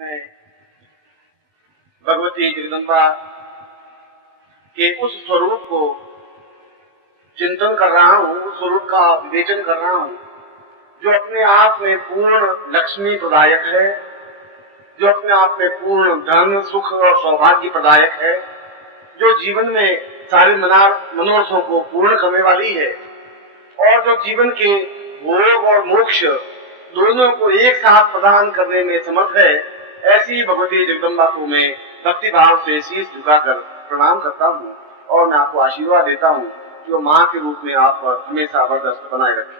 मैं भगवती जगदम्बा के उस स्वरूप को चिंतन कर रहा हूँ, उस स्वरूप का विवेचन कर रहा हूँ जो अपने आप में पूर्ण लक्ष्मी प्रदायक है, जो अपने आप में पूर्ण धन सुख और सौभाग्य प्रदायक है, जो जीवन में सारे मनोरथों को पूर्ण करने वाली है और जो जीवन के भोग और मोक्ष दोनों को एक साथ प्रदान करने में समर्थ है। ऐसी भगवती जगदम्बा को मैं भक्ति भाव से शीश झुकाकर प्रणाम करता हूँ और मैं आपको आशीर्वाद देता हूँ कि वो माँ के रूप में आप पर हमेशा बरदस्त बनाए रखें।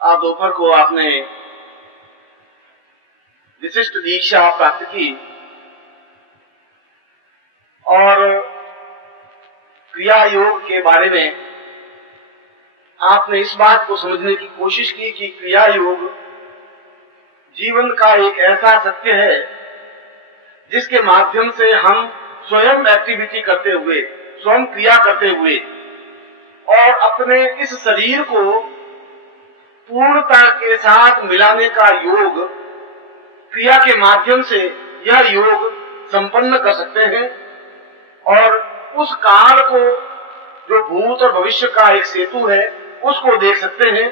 आज दोपहर को आपने विशिष्ट दीक्षा प्राप्त की और क्रिया योग के बारे में आपने इस बात को समझने की कोशिश की कि क्रिया योग जीवन का एक ऐसा सत्य है जिसके माध्यम से हम स्वयं एक्टिविटी करते हुए, स्वयं क्रिया करते हुए और अपने इस शरीर को पूर्णता के साथ मिलाने का योग क्रिया के माध्यम से यह योग संपन्न कर सकते हैं और उस काल को जो भूत और भविष्य का एक सेतु है उसको देख सकते हैं।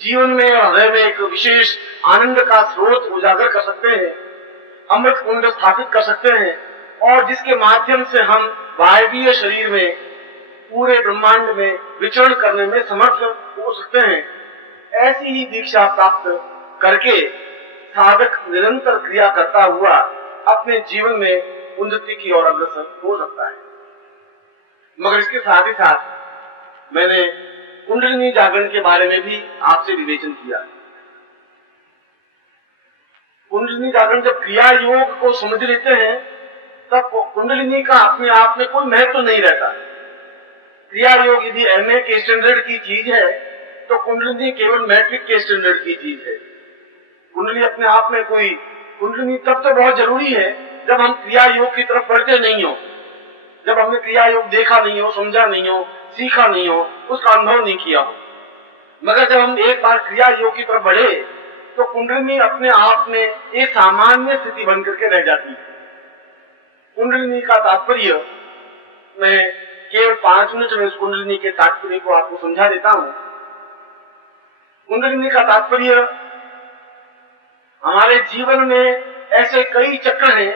जीवन में और हृदय में एक विशेष आनंद का स्रोत उजागर कर सकते हैं, अमृत कुंड स्थापित कर सकते हैं और जिसके माध्यम से हम वायवीय शरीर में पूरे ब्रह्मांड में विचरण करने में समर्थ हो सकते हैं। ऐसी ही दीक्षा प्राप्त करके साधक निरंतर क्रिया करता हुआ अपने जीवन में उन्नति की ओर अग्रसर हो सकता है। मगर इसके साथ ही साथ मैंने कुंडलिनी जागरण के बारे में भी आपसे विवेचन किया। कुंडलिनी जागरण जब क्रिया योग को समझ लेते हैं तब कुंडलिनी का अपने आप में कोई महत्व नहीं रहता। क्रिया योग यदि एमए के स्टैंडर्ड की चीज है तो कुंडलिनी केवल मैट्रिक के स्टैंडर्ड की चीज है। कुंडली अपने आप में कोई, कुंडलिनी तब तो बहुत जरूरी है जब हम क्रिया योग की तरफ बढ़ते नहीं हो, जब हमने क्रिया योग देखा नहीं हो, समझा नहीं हो, सीखा नहीं हो, उसका अनुभव नहीं किया हो। मगर जब हम एक बार क्रिया योग की तरफ बढ़े तो कुंडलिनी अपने आप में एक सामान्य स्थिति बन करके रह जाती है। कुंडलिनी का तात्पर्य मैं केवल 5 मिनट में इस कुंडलिनी के तात्पर्य को आपको समझा देता हूँ। कुंडलिनी का तात्पर्य हमारे जीवन में ऐसे कई चक्र हैं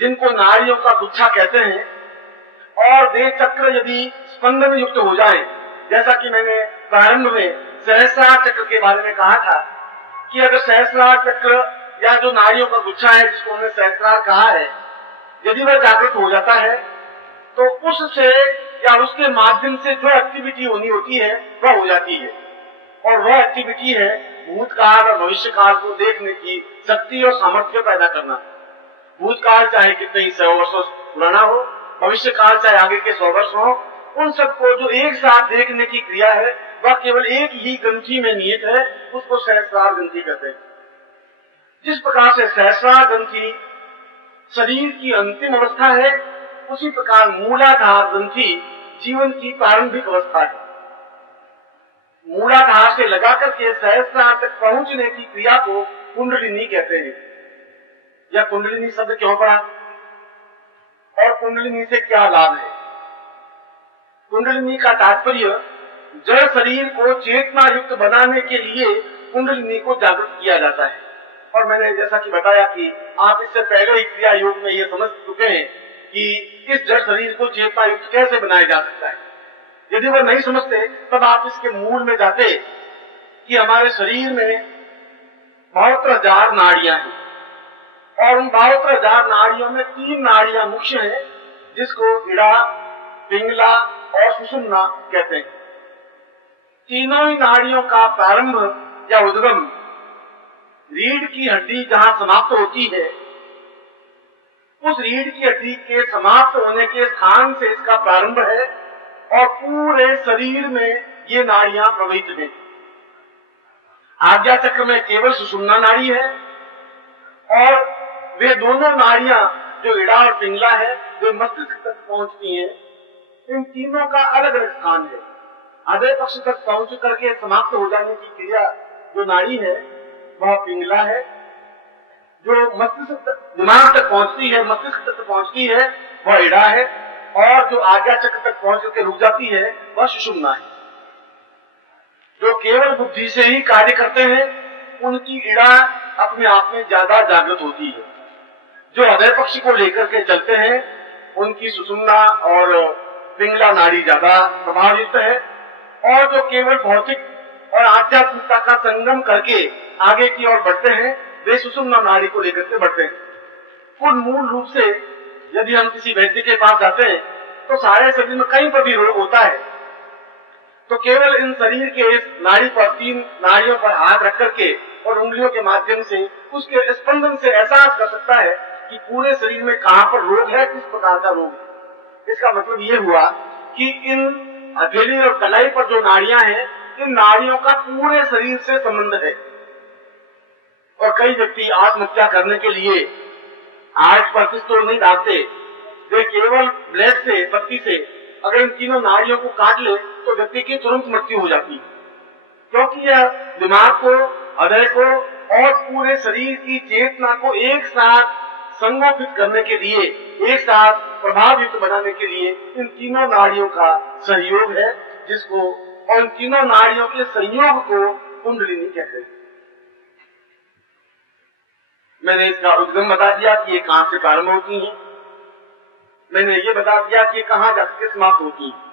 जिनको नाड़ियों का गुच्छा कहते हैं और वे चक्र यदि स्पंदन युक्त हो जाएं, जैसा कि मैंने प्रारंभ में सहस्रार चक्र के बारे में कहा था कि अगर सहस्रार चक्र या जो नाड़ियों का गुच्छा है जिसको हमने सहस्रार कहा है, यदि वह जागृत हो जाता है तो उससे या उसके माध्यम से जो एक्टिविटी होनी होती है वह हो जाती है और वह एक्टिविटी है भूतकाल और भविष्यकाल को देखने की शक्ति और सामर्थ्य पैदा करना। भूतकाल चाहे कितने ही 100 वर्षों पुराना हो, भविष्य काल चाहे आगे के 100 वर्ष हो, उन सबको जो एक साथ देखने की क्रिया है वह केवल एक ही ग्रंथि में निहित है, उसको सहस्रार ग्रंथि कहते हैं। जिस प्रकार से सहस्रार ग्रंथि शरीर की अंतिम अवस्था है, उसी प्रकार मूलाधार ग्रंथि जीवन की प्रारंभिक अवस्था है। मूलाधार से लगाकर के सहस्रार तक पहुंचने की क्रिया को कुंडलिनी कहते हैं। यह कुंडलिनी शब्द क्यों पड़ा और कुंडलिनी से क्या लाभ है? कुंडलिनी का तात्पर्य जड़ शरीर को चेतना युक्त बनाने के लिए कुंडलिनी को जागृत किया जाता है। और मैंने जैसा कि बताया कि आप इससे पहले ही क्रिया योग में ये समझ चुके हैं कि इस जड़ शरीर को चेतना युक्त कैसे बनाया जा सकता है। यदि वह नहीं समझते तब आप इसके मूल में जाते कि हमारे शरीर में 72,000 नाड़ियां हैं और उन 72,000 नाड़ियों में 3 नाड़ियां मुख्य हैं जिसको इड़ा, पिंगला और सुषुम्ना कहते हैं। तीनों ही नाड़ियों का प्रारंभ या उद्गम रीढ़ की हड्डी जहां समाप्त होती है, उस रीढ़ की हड्डी के समाप्त होने के स्थान से इसका प्रारंभ है और पूरे शरीर में ये नाड़ियां प्रवहित हैं। आज्ञा चक्र में केवल सुषुम्ना नाड़ी है और वे दोनों नाड़ियां जो इड़ा और पिंगला है वे मस्तिष्क तक पहुंचती हैं। इन तीनों का अलग अलग स्थान है। हृदय पक्ष तक पहुंच करके समाप्त हो जाने की क्रिया जो नाड़ी है वह पिंगला है। जो मस्तिष्क दिमाग तक पहुंचती है, मस्तिष्क तक पहुंचती है, वह इड़ा है। और जो आज्ञा चक्र तक पहुंच करके रुक जाती है वह सुषुम्ना है। जो केवल बुद्धि से ही कार्य करते हैं उनकी इड़ा अपने आप में ज्यादा जागृत होती है। जो हृदय पक्ष को लेकर के चलते हैं उनकी सुषुम्ना और पिंगला नाड़ी ज्यादा प्रभावित है। और जो केवल भौतिक और आध्यात्मिकता का संगम करके आगे की ओर बढ़ते हैं वे सुषुम्ना नाड़ी को लेकर के बढ़ते हैं। मूल रूप से यदि हम किसी व्यक्ति के पास जाते हैं तो सारे शरीर में कहीं पर भी रोग होता है तो केवल इन शरीर के इस नाड़ी पर, 3 नाड़ियों पर हाथ रख करके और उंगलियों के माध्यम से उसके स्पंदन से एहसास कर सकता है कि पूरे शरीर में कहां पर रोग है, किस प्रकार का रोग है। इसका मतलब ये हुआ कि इन हथेली और कलाई पर जो नाड़ियां हैं इन नाड़ियों का पूरे शरीर से संबंध है। और कई व्यक्ति आत्महत्या करने के लिए हार्ट पर पिस्तौल नहीं डालते, वे केवल ब्लेड से, पत्ती से अगर इन तीनों नाड़ियों को काट ले तो व्यक्ति की तुरंत मृत्यु हो जाती है। क्योंकि यह दिमाग को, हृदय को और पूरे शरीर की चेतना को एक साथ संगोपित करने के लिए, एक साथ प्रभावयुक्त बनाने के लिए इन तीनों नाड़ियों का सहयोग है, जिसको और इन तीनों नाड़ियों के संयोग को कुंडलिनी कहते हैं। मैंने इसका उद्गम बता दिया कि ये कहां से प्रारंभ होती हैं, मैंने ये बता दिया कि कहां जाकर समाप्त होती हैं,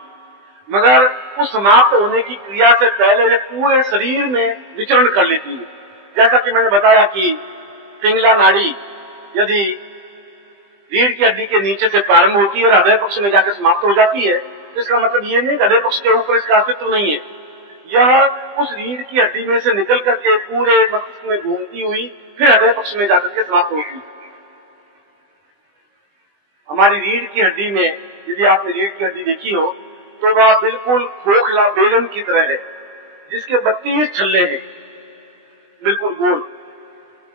मगर उस समाप्त होने की क्रिया से पहले वे पूरे शरीर में विचरण कर लेती है। जैसा कि मैंने बताया कि पिंगला नाड़ी यदि रीढ़ की हड्डी के नीचे से प्रारंभ होती है और हृदय पक्ष में जाकर समाप्त हो जाती है, तो इसका मतलब ये नहीं हृदय पक्ष के ऊपर इसका अस्तित्व नहीं है। यह उस रीढ़ की हड्डी में से निकल करके पूरे मस्तिष्क में घूमती हुई फिर हृदय पक्ष में जाकर के समाप्त होती है। हमारी रीढ़ की हड्डी में यदि आपने रीढ़ की हड्डी देखी हो तो वह बिल्कुल खोखला बेलन की तरह है, जिसके 32 छल्ले हैं, बिल्कुल गोल।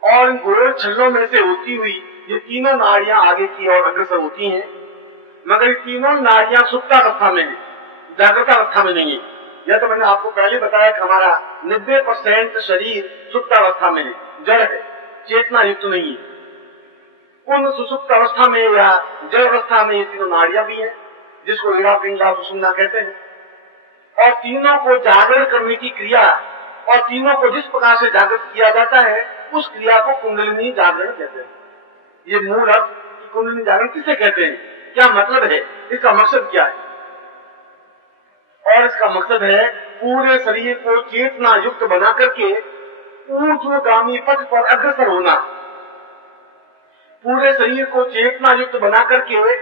और इन गोल छल्लों में से होती हुई ये तीनों नाड़ियां आगे की ओर अग्रसर होती हैं, मगर ये तीनों नाड़ियां सुप्तावस्था में है, जागृत अवस्था में नहीं है। यह तो मैंने आपको पहले बताया कि हमारा 90% शरीर सुप्तावस्था में है, जड़ है, चेतना युक्त नहीं है। उन सुसुप्त अवस्था में या जड़ अवस्था में ये तीनों नाड़ियां भी हैं, जिसको इड़ा, पिंगला, सुषुम्ना कहते हैं। और तीनों को जागृत करने की क्रिया और तीनों को जिस प्रकार से जागृत किया जाता है उस क्रिया को कुंडलिनी जागरण कहते हैं। ये मूल अर्थ कि कुंडलिनी जागरण किसे कहते हैं, क्या मतलब है, इसका मकसद क्या है। और इसका मकसद है पूरे शरीर को चेतना युक्त बना करके ऊर्ध्वगामी पथ पर अग्रसर होना, पूरे शरीर को चेतना युक्त बना करके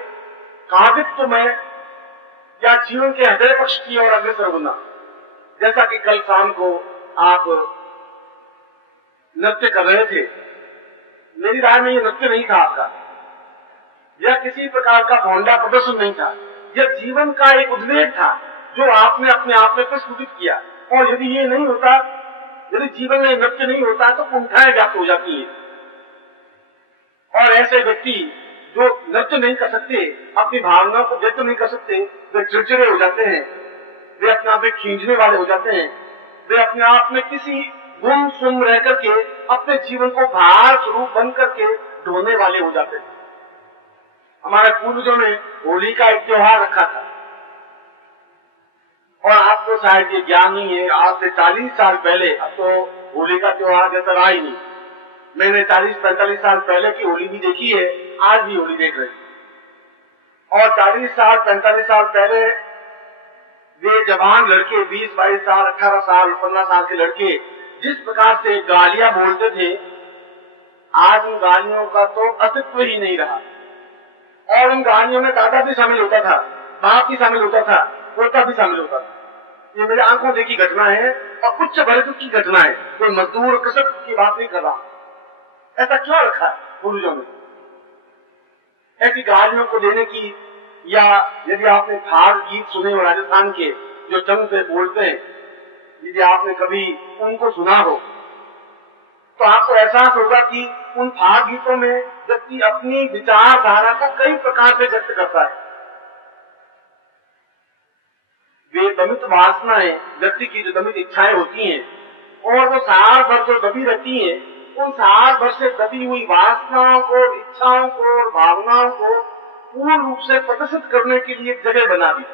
काव्यत्व में या जीवन के हृदय पक्ष की ओर अग्रसर होना। जैसा कि कल शाम को आप नृत्य कर रहे थे, मेरी राय में ये नृत्य नहीं था आपका, यह किसी प्रकार का भौंडा प्रदर्शन नहीं था, यह जीवन का एक उद्वेग था जो आपने अपने आप में प्रस्फुटित किया। और यदि ये नहीं होता, यदि जीवन में नृत्य नहीं होता तो कुंठाएं व्याप्त हो जाती है। और ऐसे व्यक्ति जो नृत्य नहीं कर सकते, अपनी भावनाओं को व्यक्त नहीं कर सकते, वे चिड़चिड़े हो जाते हैं, वे अपने आप में खींचने वाले हो जाते हैं, वे अपने आप में किसी गुम सुम रह करके अपने जीवन को भार स्वरूप बन करके ढोने वाले हो जाते हैं। हमारे पूर्वजों ने होली का एक त्योहार रखा था, और आपको शायद ये ज्ञान नहीं है, आज से 40 साल पहले, अब तो होली का त्योहार जैसा रहा ही नहीं, मैंने 40-45 साल पहले की होली भी देखी है, आज भी होली देख रहे हैं। और 40 साल 45 साल पहले वे जवान लड़के, 20-22 साल, 18 साल, 15 साल के लड़के जिस प्रकार से गालियां बोलते थे, आज उन गालियों का तो अस्तित्व ही नहीं रहा। और उन गालियों में दादा भी शामिल होता था, बाप भी शामिल होता था, पोता भी शामिल होता था। ये मेरे आंखों देखी घटना है और उच्च वर्ग की घटना है, कोई मजदूर कृषक की बात नहीं कर रहा। ऐसा क्यों रखा है पूर्वजों ने, ऐसी गालियों को देने की। या यदि आपने फाग गीत सुने हो राजस्थान के, जो चंग पे बोलते हैं, यदि आपने कभी उनको सुना हो तो आपको एहसास होगा कि उन फाग गीतों में व्यक्ति अपनी विचारधारा को कई प्रकार से व्यक्त करता है। वे दमित वासनाएं, व्यक्ति की जो दमित इच्छाएं होती हैं, और वो साल भर जो दबी रहती हैं, उन साल भर से दबी हुई वासनाओं को, इच्छाओं को और भावनाओं को पूर्ण रूप से प्रदर्शित करने के लिए जगह बना दी।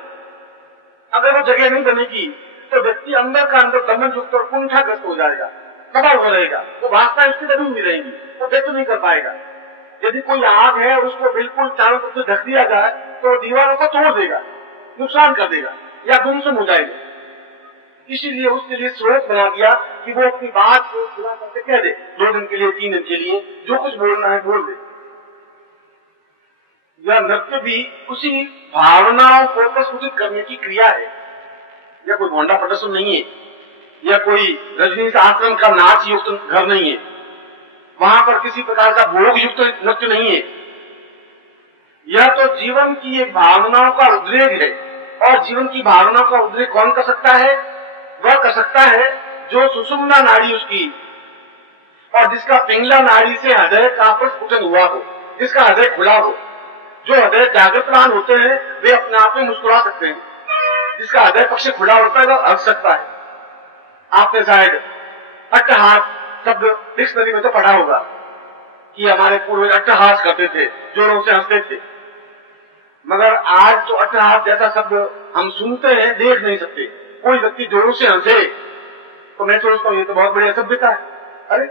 अगर वो जगह नहीं बनेगी तो व्यक्ति अंदर का अंदर दमन युक्त और कुंठाग्रस्त हो जाएगा, दबा हुआ रहेगा, वो वासना उसकी दबी हुई रहेंगी, वो व्यक्त नहीं कर पाएगा। यदि कोई आग है और उसको बिल्कुल चारों तरफ से ढक दिया जाए तो दीवारों को तोड़ देगा, नुकसान कर देगा या गुमसुम हो जाएगा। इसीलिए उसके लिए स्रोत बना दिया कि वो अपनी बात को खुला करके कह दे, 2 दिन के लिए, 3 दिन के लिए, जो कुछ बोलना है बोल दे। यह नृत्य भी उसी भावनाओं को प्रस्फुटित करने की क्रिया है। यह कोई भोंडा प्रदर्शन नहीं है, यह कोई रजनीश आश्रम का नाच युक्त घर नहीं है, वहां पर किसी प्रकार का भोग युक्त नृत्य नहीं है। यह तो जीवन की एक भावनाओं का उद्रेक है, और जीवन की भावनाओं का उद्रेक कौन कर सकता है? वह कर सकता है जो सुषुम्ना नाड़ी उसकी, और जिसका पिंगला नाड़ी से हृदय का प्रस्फुटन हुआ हो, जिसका हृदय खुला हो। जो हृदय जागृतवान होते हैं वे अपने आप में मुस्कुरा सकते हैं, जिसका हृदय पक्ष खुला होता है वह हंस सकता है। आपने शायद अट्टहास शब्द डिक्शनरी में तो पढ़ा होगा कि हमारे पूर्वज अट्टहास करते थे, जोरों से हंसते थे। मगर आज तो अट्टहास जैसा शब्द हम सुनते हैं, देख नहीं सकते। कोई व्यक्ति जोरों से हंसे तो मैं सोचता हूँ ये तो बहुत बड़ी असभ्यता है। अरे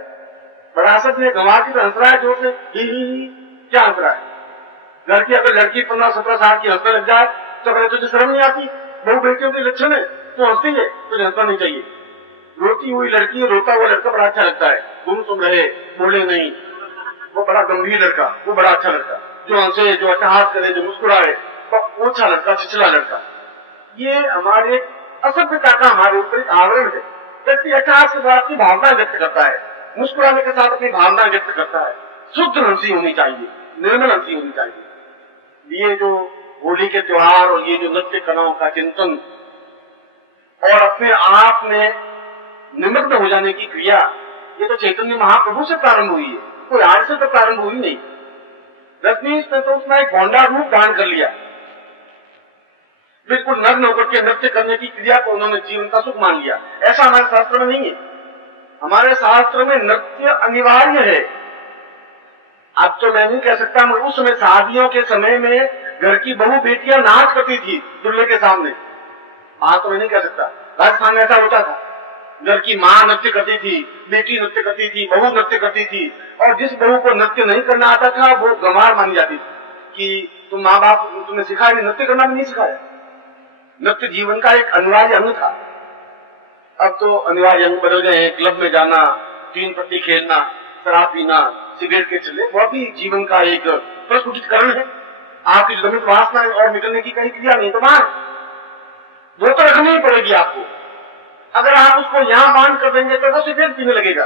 बड़ा असभ्य है, गंवार की तो हंस रहा है जोर से, ही क्या हंस रहा है? घर की अगर लड़की 15-17 साल की हंसने लग जाए तो अगर तुझे शर्म नहीं आती? बहु बेटियों के लक्षण है, तो हंसती है, तुझे हंसना नहीं चाहिए। रोती हुई लड़की, रोता हुआ लड़का बड़ा अच्छा लगता है, गुमसुम रहे, बोले नहीं, वो बड़ा गंभीर लड़का, वो बड़ा अच्छा लड़का। जो हंसे, जो अट्टहास करे, जो मुस्कुराए, वो अच्छा लड़का, छिछला लड़का। ये हमारे असभ्यता का हमारे ऊपर एक आवरण है। व्यक्ति अट्टहास के द्वारा अपनी भावना व्यक्त करता है, मुस्कुराने के साथ अपनी भावना व्यक्त करता है। शुद्ध हंसी होनी चाहिए, निर्मल हंसी होनी चाहिए। ये जो होली के त्योहार और ये जो नृत्य कलाओं का चिंतन और अपने आप में निमग्न हो जाने की क्रिया, ये तो चैतन्य महाप्रभु से प्रारंभ हुई है, कोई आज से तो प्रारंभ हुई नहीं। रजनीश ने तो उसमें एक भोंडा रूप धारण कर लिया, बिल्कुल नग्न होकर के नृत्य करने की क्रिया को उन्होंने जीवन का सुख मान लिया। ऐसा हमारे शास्त्र में नहीं है। हमारे शास्त्र में नृत्य अनिवार्य है। अब तो मैं नहीं कह सकता, मगर उस समय शादियों के समय में घर की बहू बेटियां नाच करती थी दूल्हे के सामने। आज तो मैं नहीं कह सकता, राजस्थान में ऐसा होता था। घर की माँ नृत्य करती थी, बेटी नृत्य करती थी, बहू नृत्य करती थी, और जिस बहू को नृत्य नहीं करना आता था वो गंवार मानी जाती थी कि तुम माँ बाप तुमने सिखाया नहीं, नृत्य करना भी नहीं सिखाया। नृत्य जीवन का एक अनिवार्य अंग था। अब तो अनिवार्य अंग बदल गए हैं। क्लब में जाना, 3 पत्ती खेलना, शराब पीना, सिगरेट के चले, वह भी जीवन का एक प्रस्फुटितकरण है। आपकी जो दमित वासना है और निकलने की कहीं क्रिया नहीं, तो बाहर वो तो रखनी ही पड़ेगी आपको। अगर आप उसको यहाँ बांध कर देंगे तो वो सिगरेट पीने लगेगा।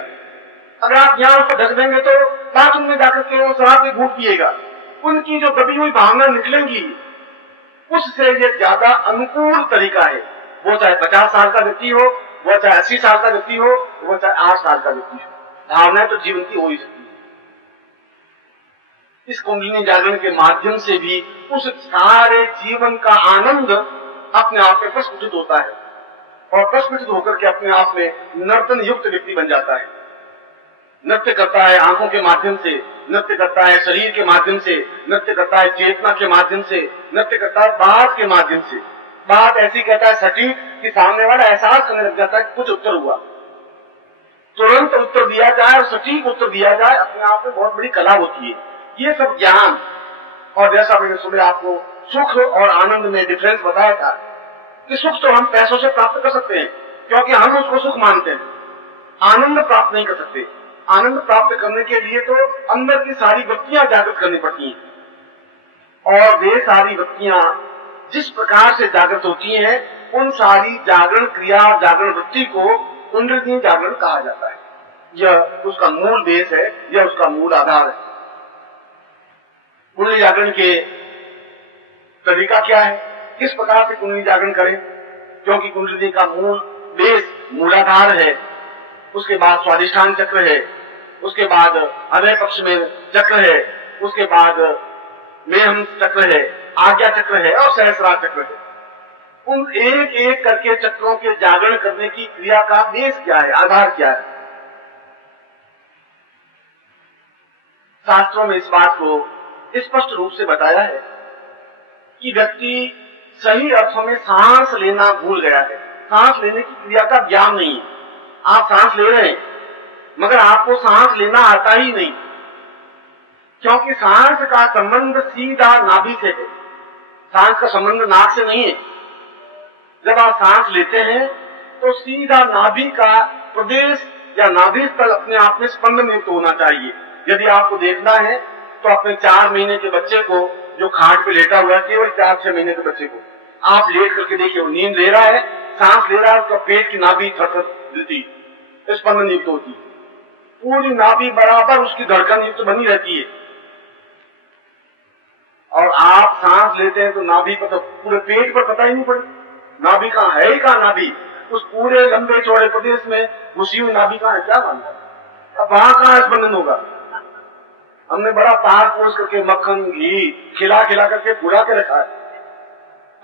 अगर आप यहाँ उसको ढक देंगे तो बाथरूम में जाकर के वो शराब की घूंट पिएगा। उनकी जो दबी हुई भावना निकलेंगी, उससे ये ज्यादा अनुकूल तरीका है। वो चाहे 50 साल का व्यक्ति हो, वो चाहे 80 साल का व्यक्ति हो, वो चाहे 8 साल का व्यक्ति हो, भावनाएं तो जीवन की हो ही सकती है। इस कुंडलिनी जागरण के माध्यम से भी उस सारे जीवन का आनंद अपने आप में प्रस्फुटित होता है, और प्रस्फुटित होकर के अपने आप में नर्तन युक्त व्यक्ति बन जाता है। नृत्य करता है आंखों के माध्यम से, नृत्य करता है शरीर के माध्यम से, नृत्य करता है चेतना के माध्यम से, नृत्य करता है बात के माध्यम से। बात ऐसी कहता है सटीक कि सामने वाला एहसास करने लग जाता है कुछ उत्तर हुआ। तुरंत उत्तर दिया जाए और सटीक उत्तर दिया जाए, अपने आप में बहुत बड़ी कला होती है। ये सब ज्ञान, और जैसा मैंने सुबह आपको सुख और आनंद में डिफरेंस बताया था कि सुख तो हम पैसों से प्राप्त कर सकते हैं क्योंकि हम उसको सुख मानते हैं, आनंद प्राप्त नहीं कर सकते। आनंद प्राप्त करने के लिए तो अंदर की सारी वृत्तियां जागृत करनी पड़ती हैं, और वे सारी वृत्तियां जिस प्रकार से जागृत होती हैं, उन सारी जागरण क्रिया, जागरण वृत्ति को कुंडलिनी जागरण कहा जाता है। यह उसका मूल बेस है, यह उसका मूल आधार है। कुंडली जागरण के तरीका क्या है, किस प्रकार से कुंडली जागरण करें? क्योंकि कुंडली का मूल बेस, मूलाधार है, उसके बाद स्वाधिष्ठान चक्र है, उसके बाद हृदय पक्ष में चक्र है, उसके बाद मेहम चक्र है, आज्ञा चक्र है और सहस्रार चक्र है। उन एक एक करके चक्रों के जागरण करने की क्रिया का बेस क्या है, आधार क्या है? शास्त्रों में इस बात को स्पष्ट रूप से बताया है कि व्यक्ति सही अर्थों में सांस लेना भूल गया है। सांस लेने की क्रिया का ज्ञान नहीं है। आप सांस ले रहे हैं मगर आपको सांस लेना आता ही नहीं, क्योंकि सांस का संबंध सीधा नाभि से है। सांस का संबंध नाक से नहीं है। जब आप सांस लेते हैं तो सीधा नाभि का प्रदेश या नाभि स्थल अपने आप में स्पंदन युक्त होना चाहिए। यदि आपको देखना है तो अपने 4 महीने के बच्चे को जो खाट पे लेटा हुआ है, केवल 4-6 महीने के बच्चे को आप लेट करके देखिए, वो नींद ले रहा है, सांस ले रहा है, उसका पेट की नाभि थरथर हिलती, स्पंदन युक्त होती है, पूरी नाभि बराबर उसकी धड़कन युक्त बनी रहती है। और आप सांस लेते हैं तो नाभि पर तो पूरे पेट पर पता ही नहीं पड़े नाभि कहां है ही कहां नाभि, उस पूरे लंबे चौड़े प्रदेश में घुसी हुई नाभि कहां है, क्या मानता है? अब वहां कहां स्पंदन होगा? हमने बड़ा तार पोस करके मक्खन घी खिला खिला करके बुला के रखा है।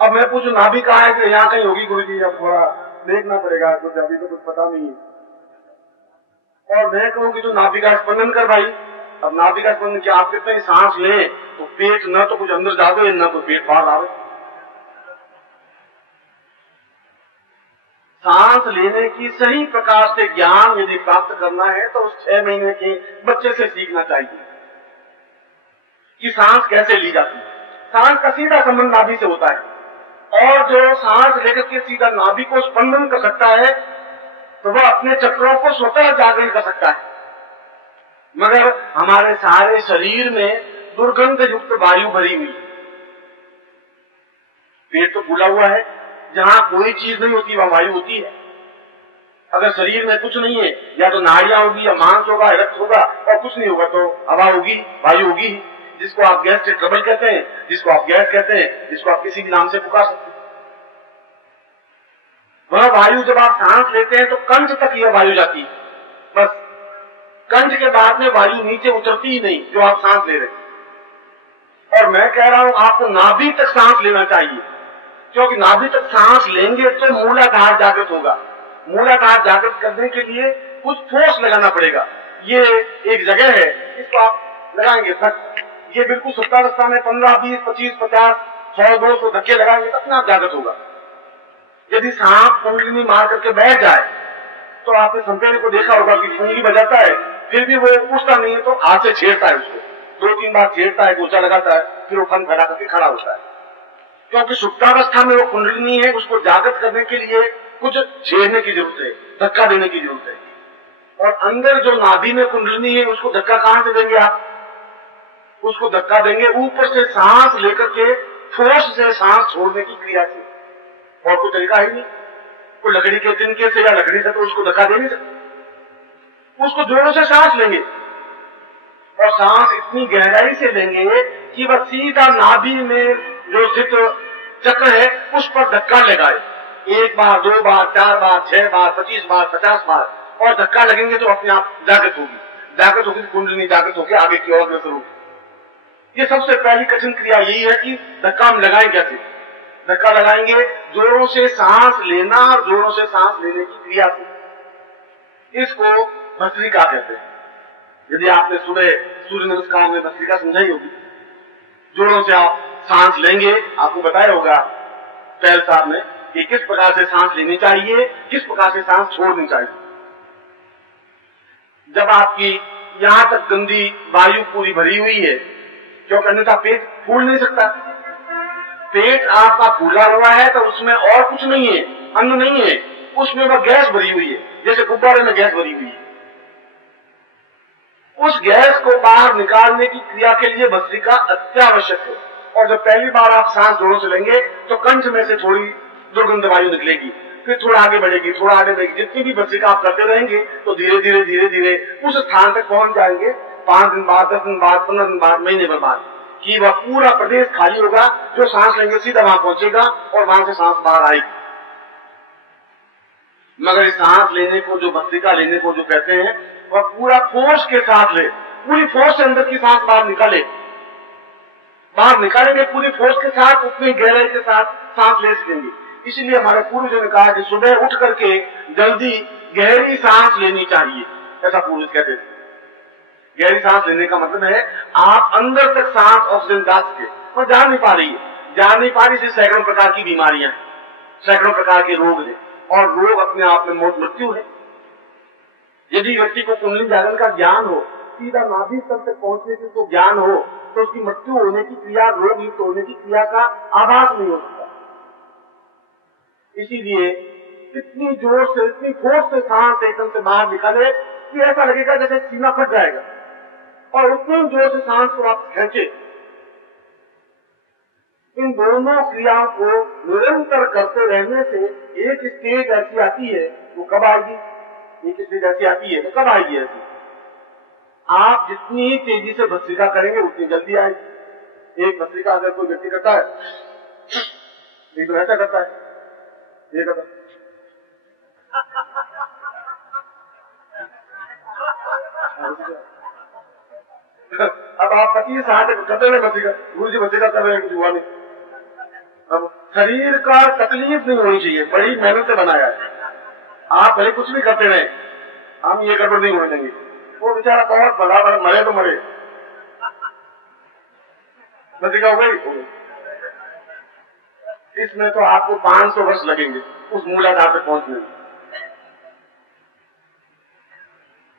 अब मैं पूछू नाभि कहां है, कि यहाँ कहीं होगी गुरुजी, अब थोड़ा देखना पड़ेगा, कुछ अभी तो कुछ पता नहीं है। और मैं कहूँ कि जो नाभि का स्पंदन कर भाई, अब नाभि का स्पंदन क्या, आप कितने सांस लें तो पेट न तो कुछ अंदर जावे न कोई पेट बाहर आवे। सांस लेने की सही प्रकार से ज्ञान यदि प्राप्त करना है तो उस 6 महीने के बच्चे से सीखना चाहिए कि सांस कैसे ली जाती है। सांस का सीधा संबंध नाभि से होता है, और जो सांस लेकर के सीधा नाभि को स्पंदन कर सकता है तो वह अपने चक्रों को स्वतः जागरण कर सकता है। मगर हमारे सारे शरीर में दुर्गंध युक्त वायु भरी हुई, पेट तो फूला हुआ है, जहां कोई चीज नहीं होती वहां वायु होती है। अगर शरीर में कुछ नहीं है, या तो नाड़ियां होगी या मांस होगा, रक्त होगा, और कुछ नहीं होगा तो हवा होगी, वायु होगी, जिसको आप गैस से ट्रबल कहते हैं, जिसको आप गैस कहते हैं, जिसको आप किसी भी नाम से पुकार सकते हैं। वह वायु जब आप सांस लेते हैं तो कंठ तक यह वायु जाती है, बस कंठ के बाद में वायु नीचे उतरती ही नहीं जो आप सांस ले रहे हैं। और मैं कह रहा हूं आपको नाभि तक सांस लेना चाहिए, क्योंकि नाभि तक सांस लेंगे तो मूलाधार जागृत होगा। मूलाधार जागृत करने के लिए कुछ फोर्स लगाना पड़ेगा। ये एक जगह है, इसको आप लगाएंगे तक, ये बिल्कुल सुप्तावस्था में 15, 20, 25, 50, 100, 200 धक्के लगाएंगे तो अपने आप जागृत होगा। यदि सांप कुंडलिनी मार करके बैठ जाए तो आपने संपेड़ को देखा होगा कि कुंडली बजाता है, फिर भी वो उठता नहीं है तो हाथ से छेड़ता है, उसको 2-3 बार छेड़ता है, गोचा लगाता है, फिर वो फन फैला करके खड़ा होता है, क्योंकि सुप्तावस्था में वो कुंडलिनी है, उसको जागृत करने के लिए कुछ छेड़ने की जरूरत है, धक्का देने की जरूरत है। और अंदर जो नाभि में कुंडलिनी है उसको धक्का कहां से देंगे आप? उसको धक्का देंगे ऊपर से सांस लेकर के, फोर्स से सांस छोड़ने की क्रिया से, और कोई तरीका ही नहीं। कोई लकड़ी के तिनके से या लकड़ी से तो उसको धक्का दे नहीं सकते, उसको जोरों से सांस लेंगे, और सांस इतनी गहराई से लेंगे कि वह सीधा नाभि में जो स्थित चक्र है उस पर धक्का लगाए। 1 बार, 2 बार, 4 बार, 6 बार, 25 बार, 50 बार, और धक्का लगेंगे तो अपने आप जागृत होगी। जागृत होगी कुंडलिनी जागृत होकर आगे की ओर अग्रसर होगी। ये सबसे पहली कठिन क्रिया यही है कि धक्का हम लगाएं कैसे। धक्का लगाएंगे जोरों से सांस लेना और जोरों से सांस लेने की क्रिया से, इसको भस्त्रिका कहते हैं। यदि आपने सुबह सूर्य नमस्कार में भस्त्रिका समझाई होगी, जोरों से आप सांस लेंगे, आपको बताया होगा पहल साहब ने कि किस प्रकार से सांस लेनी चाहिए, किस प्रकार से सांस छोड़नी चाहिए। जब आपकी यहां तक गंदी वायु पूरी भरी हुई है, क्योंकि अन्यथा पेट फूल नहीं सकता। पेट आपका फूला हुआ है तो उसमें और कुछ नहीं है, अन्न नहीं है, उसमें वह गैस भरी हुई है, जैसे गुब्बारे में गैस भरी हुई है। उस गैस को बाहर निकालने की क्रिया के लिए भस्त्रिका अत्यावश्यक है। और जब पहली बार आप सांस जोरों से लेंगे तो कंठ में से थोड़ी दुर्गंध वायु निकलेगी, फिर थोड़ा आगे बढ़ेगी, थोड़ा आगे बढ़ेगी। जितनी भी भस्त्रिका आप करते रहेंगे तो धीरे धीरे धीरे धीरे उस स्थान तक पहुंच जाएंगे। 5 दिन बाद, 10 दिन बाद, 15 दिन बाद, महीने भर बाद, कि वह पूरा प्रदेश खाली होगा। जो सांस लेंगे सीधा वहां पहुंचेगा और वहां से सांस बाहर आएगी। मगर इस सांस लेने को, जो भस्त्रिका लेने को जो कहते हैं, वह पूरा फोर्स के साथ ले, पूरी फोर्स से अंदर की सांस बाहर निकाले। बाहर निकालेंगे पूरी फोर्स के साथ, उतनी गहराई के साथ सांस ले सकेंगे। इसलिए हमारे पूर्वजों ने कहा कि सुबह उठ करके जल्दी गहरी सांस लेनी चाहिए, ऐसा पूर्वज कहते थे। गहरी सांस लेने का मतलब है आप अंदर तक सांस ऑक्सीजन जा सके, पर जा नहीं पा रही है। जा नहीं पा रही से सैकड़ों प्रकार की बीमारियां हैं, सैकड़ों प्रकार के रोग हैं, और रोग अपने आप में मौत मृत्यु है। यदि व्यक्ति को कुंडली जागरण का ज्ञान हो, सीधा नाभि स्तर तक पहुंचने की उसको ज्ञान हो, तो उसकी मृत्यु होने की क्रिया, रोग युक्त होने की क्रिया का आभास नहीं हो सकता। इसीलिए इतनी जोर से, इतनी फोर्स से सांस एकदम से बाहर निकाले कि ऐसा लगेगा जैसे सीना फट जाएगा, और उतनी जोर से सांस को आप खींचे। इन दोनों क्रियाओं को निरंतर करते रहने से एक स्टेज ऐसी आती है, वो कब आएगी? एक स्टेज ऐसी आती है, वो कब आएगी? ऐसी आप जितनी तेजी से भस्त्रिका करेंगे उतनी जल्दी आएगी। एक भस्त्रिका अगर कोई व्यक्ति करता है, एक तो ऐसा करता है, ये करता है, अब आप 25 साल करते रहे भस्त्रिका, गुरु जी भस्त्रिका कर रहे हैं, कुछ हुआ नहीं। अब शरीर का तकलीफ नहीं होनी चाहिए, बड़ी मेहनत से बनाया है। आप भले कुछ भी करते रहे, हम ये गड़बड़ नहीं होने देंगे। वो बेचारा बहुत बड़ा मरे तो मरे, भस्त्रिका हो गई। इसमें तो आपको 500 वर्ष लगेंगे उस मूलाधार तक पहुंचने में।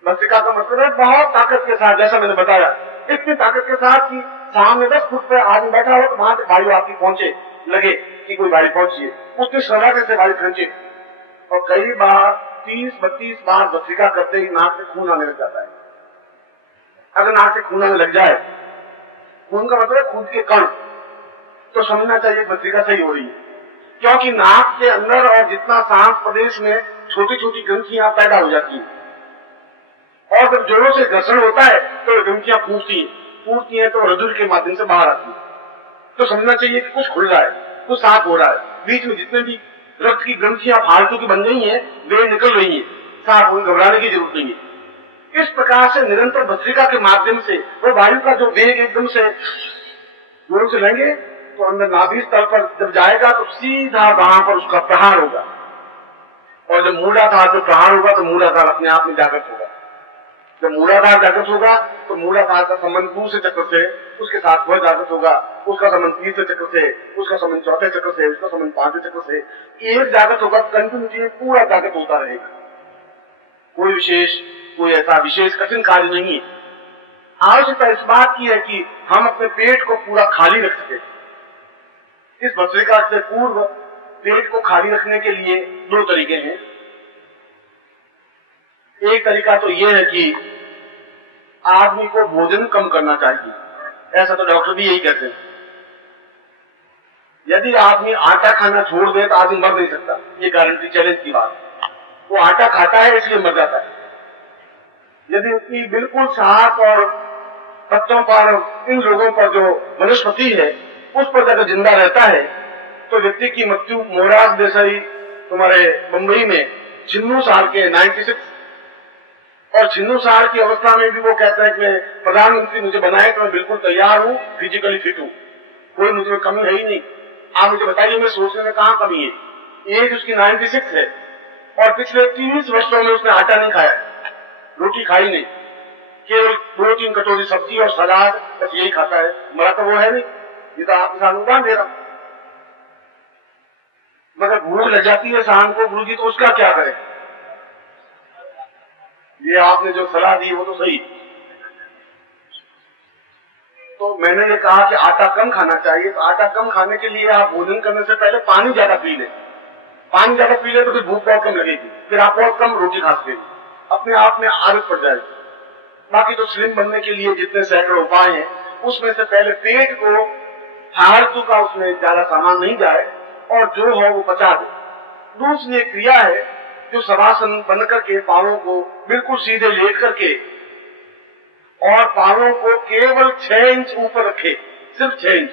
भस्त्रिका का मतलब है बहुत ताकत के साथ, जैसा मैंने बताया, इतनी ताकत के साथ कि सामने 10 फुट पे आदमी बैठा हो तो वहां से वायु आपकी पहुंचे, लगे कि कोई वायु पहुंची है, उसके शराब से वायु खींचे। और कई बार 30-32 बार भस्त्रिका करते ही नाक से खून आने लग जाता है। अगर नाक से खून आने लग जाए, खून का मतलब है खून के कण, तो समझना चाहिए भस्त्रिका सही हो रही है। क्योंकि नाक के अंदर और जितना सांस प्रदेश में छोटी छोटी ग्रंथियां पैदा हो जाती हैं, और जब जोरों से घर्षण होता है तो ग्रंथियां फूटती हैं तो हृदय के माध्यम से बाहर आती है। तो समझना चाहिए कि कुछ खुल रहा है, कुछ साफ हो रहा है। बीच में जितने भी रक्त की ग्रंथियां फालतू की बन गई हैं, वे निकल रही हैं, साफ हो, घबराने की जरूरत नहीं है। इस प्रकार से निरंतर भस्त्रिका के माध्यम से वो वायु का जो वेग एकदम से जोरों से लेंगे तो अंदर नाभि स्थल पर जब जाएगा तो सीधा वहां पर उसका प्रहार होगा, और जब मूलाधार पर प्रहार होगा तो मूलाधार अपने आप में जागृत होगा। जब मूलाधार जागृत होगा तो मूलाधार का संबंध दूसरे चक्र से उसके साथ वह जागृत होगा, उसका संबंध तीसरे चक्र से, उसका संबंध चौथे चक्र से, उसका संबंध पांचवें चक्र से। एक जागृत होगा, कंटिन्यूटी पूरा जागृत होता रहेगा। कोई ऐसा विशेष कठिन कार्य नहीं है। आवश्यकता इस बात की है कि हम अपने पेट को पूरा खाली रख सके। इस भस्त्रिका से पूर्व पेट को खाली रखने के लिए 2 तरीके हैं। एक तरीका तो यह है कि आदमी को भोजन कम करना चाहिए, ऐसा तो डॉक्टर भी यही कहते हैं। यदि आदमी आटा खाना छोड़ दे तो आदमी मर नहीं सकता, ये गारंटी, चैलेंज की बात। वो आटा खाता है इसलिए मर जाता है। यदि उसकी बिल्कुल शाक और पत्तों पर, इन लोगों पर जो वनस्पति है उस पर अगर जिंदा रहता है तो व्यक्ति की मृत्यु मोरारजी देसाई तुम्हारे मुंबई में छिन्नू साल के 96, और छिन्नू साल की अवस्था में भी वो कहता है कि मैं प्रधानमंत्री मुझे बनाए तो मैं बिल्कुल तैयार हूं, फिजिकली फिट हूं, कोई मुझे कमी है ही नहीं। आप मुझे बताइए मैं सोचने में कहां कमी है। एज उसकी 96 है और पिछले 30 वर्षों में उसने आटा नहीं खाया, रोटी खाई नहीं, केवल 2-3 कटोरी सब्जी और सलाद, बस यही खाता है। मरा तो वो है नहीं, ये तो आपके साथ उदाहरण दे रहा हूं। मगर भूख लग जाती है शाम को गुरु जी, तो उसका क्या करें? ये आपने जो सलाह दी वो तो सही। तो मैंने ये कहा कि आटा कम खाना चाहिए। तो आटा कम खाने के लिए आप भोजन करने से पहले पानी ज्यादा पी लें। पानी ज्यादा पी ले तो फिर भूख बहुत कम लगेगी, फिर आप बहुत कम रोटी खा सकेंगे, अपने आप में आदत पड़ जाएगी। बाकी तो स्लिम बनने के लिए जितने सैकड़ों उपाय हैं उसमें से पहले पेट को फालतू का उसमें ज्यादा सामान नहीं जाए और जो हो वो पचा दे। दूसरी एक क्रिया है जो शवासन बन करके पांवों को बिल्कुल सीधे लेट करके और पांवों को केवल 6 इंच ऊपर रखे, सिर्फ 6 इंच,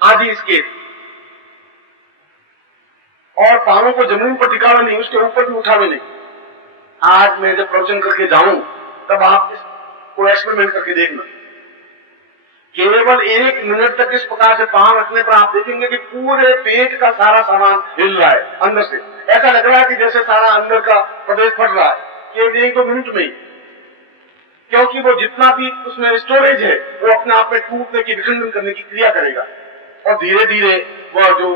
आधी स्केल, और पांवों को जमीन पर टिकावे नहीं, उसके ऊपर भी उठावे नहीं। आज मैं जब प्रवचन करके जाऊं तब आप इसको एक्सपेरिमेंट करके देखना। केवल 1 मिनट तक इस प्रकार से पांव रखने पर आप देखेंगे कि पूरे पेट का सारा सामान हिल रहा है अंदर से। ऐसा लग रहा है कि जैसे सारा अंदर का प्रदेश फट रहा है केवल 1-2 मिनट में ही, क्योंकि वो जितना भी उसमें स्टोरेज है वो अपने आप में टूटने की, विखंडन करने की क्रिया करेगा और धीरे धीरे वह जो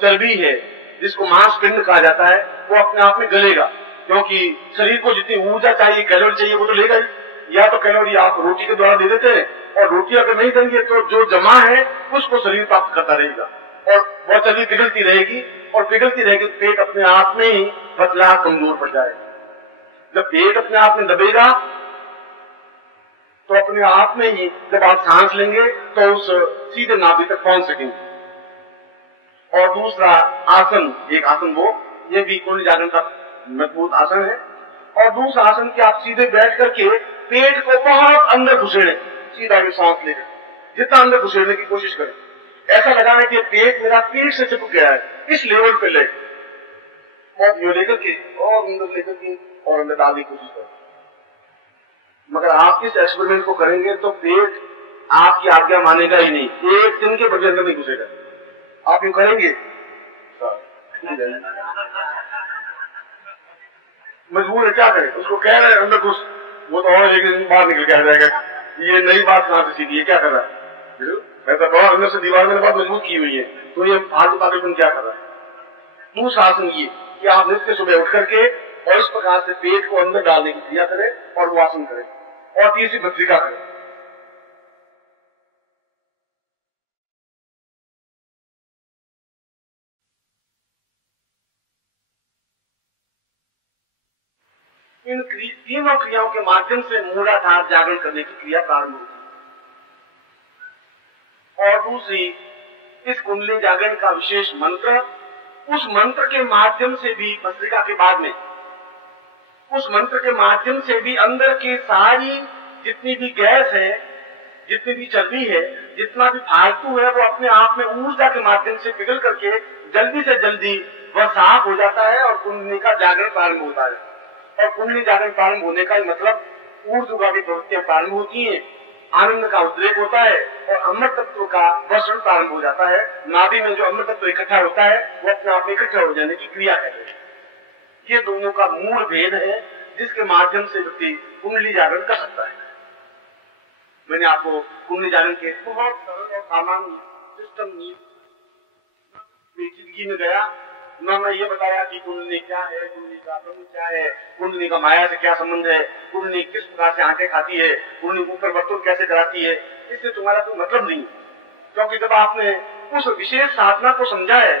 चर्बी है जिसको मांसपिंड कहा जाता है वो अपने आप में गलेगा, क्योंकि शरीर को जितनी ऊर्जा चाहिए, कैलोरी चाहिए वो तो लेगा ही। या तो कैलोरी आप रोटी के द्वारा दे देते हैं और रोटी अगर नहीं देंगे तो जो जमा है उसको शरीर प्राप्त करता रहेगा और वह चर्बी पिघलती रहेगी और पिघलती रहेगी तो पेट अपने आप में ही पतला कमजोर पड़ जाएगा। जब पेट अपने आप में दबेगा तो अपने आप में ही जब आप सांस लेंगे तो उस सीधे नाभि तक पहुंच सकेंगे। और दूसरा आसन, एक आसन वो, ये भी कुंडली जागरण का मजबूत आसन है। और दूसरा आसन कि आप सीधे बैठ करके पेट को बहुत अंदर घुसेड़े, सीधा भी सांस लेकर जितना अंदर घुसेड़ने की कोशिश करें, ऐसा लगाना कि पेट मेरा पीठ से चिपक गया है, इस लेवल पे ले बहुत यो लेकर के और अंदर लेकर के और अंदर डालने की कोशिश करें। मगर आप इस एक्सपेरिमेंट को करेंगे तो पेट आपकी आज्ञा मानेगा ही नहीं, 1 दिन के बदले अंदर नहीं घुसेगा। आप यूं करेंगे मजबूर है, क्या करें, उसको कह रहे हैं अंदर घुस, वो तो और 1 दिन बाहर निकल के आ जाएगा, ये नई बात कहां से सीखी है, क्या कर रहा है, ऐसा तो अंदर से दीवार में बहुत मजबूत की हुई है, तो ये फालतू पागलपन क्या कर रहा है। दूसरा आसन ये कि आप नित्य सुबह उठ करके और इस प्रकार से पेट को अंदर डालने की क्रिया करें और वो आसन करें। और तीसरी भस्त्रिका करें। इन तीनों क्रियाओं के माध्यम से मूलाधार जागरण करने की क्रिया प्रारंभ होती है। और दूसरी, इस कुंडली जागरण का विशेष मंत्र, उस मंत्र के माध्यम से भी भस्त्रिका के बाद में, उस मंत्र के माध्यम से भी अंदर की सारी जितनी भी गैस है, जितनी भी चर्बी है, जितना भी फालतू है, वो अपने आप में ऊर्जा के माध्यम से पिघल करके जल्दी से जल्दी वह साफ हो जाता है और कुंडली का जागरण प्रारंभ होता है। और कुंडली जागरण प्रारंभ होने का मतलब ऊर्जा की प्रवृत्तियां प्रारंभ होती हैं, आनंद का उद्रेक होता है और अमृत तत्व का वर्षण प्रारंभ हो जाता है। नाभि में जो अमृत तत्व इकट्ठा होता है वो अपने आप में इकट्ठा हो जाने की क्रिया कहते हैं। ये दोनों का मूल भेद है जिसके माध्यम से व्यक्ति कुंडली जागरण कर सकता है। मैंने आपको कुंडली जागरण के बहुत सरल और सामान्य सिस्टम जिंदगी में गया न मैं ये बताया कि कुंडली क्या है, कुंडली का ब्रह्म क्या है, कुंडली का माया से क्या संबंध है, कुंडली किस प्रकार से आंखें खाती है, कुंडली ऊपर वर्तुल कैसे कराती है, इससे तुम्हारा कोई मतलब नहीं। क्योंकि जब आपने उस विशेष साधना को समझा है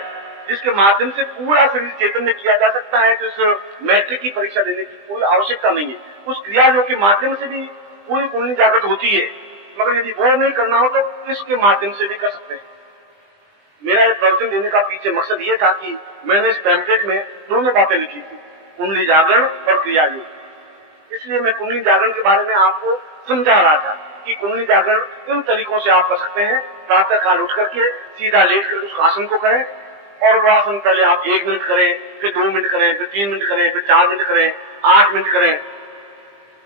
जिसके माध्यम से पूरा शरीर चैतन्य किया जा सकता है, तो इस मैट्रिक की परीक्षा देने की कोई आवश्यकता नहीं है। उस क्रिया जो के माध्यम से भी पूरी कुंडली जागृत होती है, मगर यदि वो नहीं करना हो तो इसके माध्यम से भी कर सकते हैं। मेरा इस प्रवचन देने का पीछे मकसद ये था कि मैंने इस पैम्फलेट में दोनों बातें लिखी थी, कुंडली जागरण और क्रिया योग। इसलिए मैं कुंडली जागरण के बारे में आपको समझा रहा था कि कुंडली जागरण इन तरीकों से आप कर सकते हैं। प्रातः काल उठ करके सीधा लेट कर उस आसन को करें और वो आसन पहले आप 1 मिनट करें, फिर 2 मिनट करें, फिर 3 मिनट करें, फिर 4 मिनट करें, 8 मिनट करें।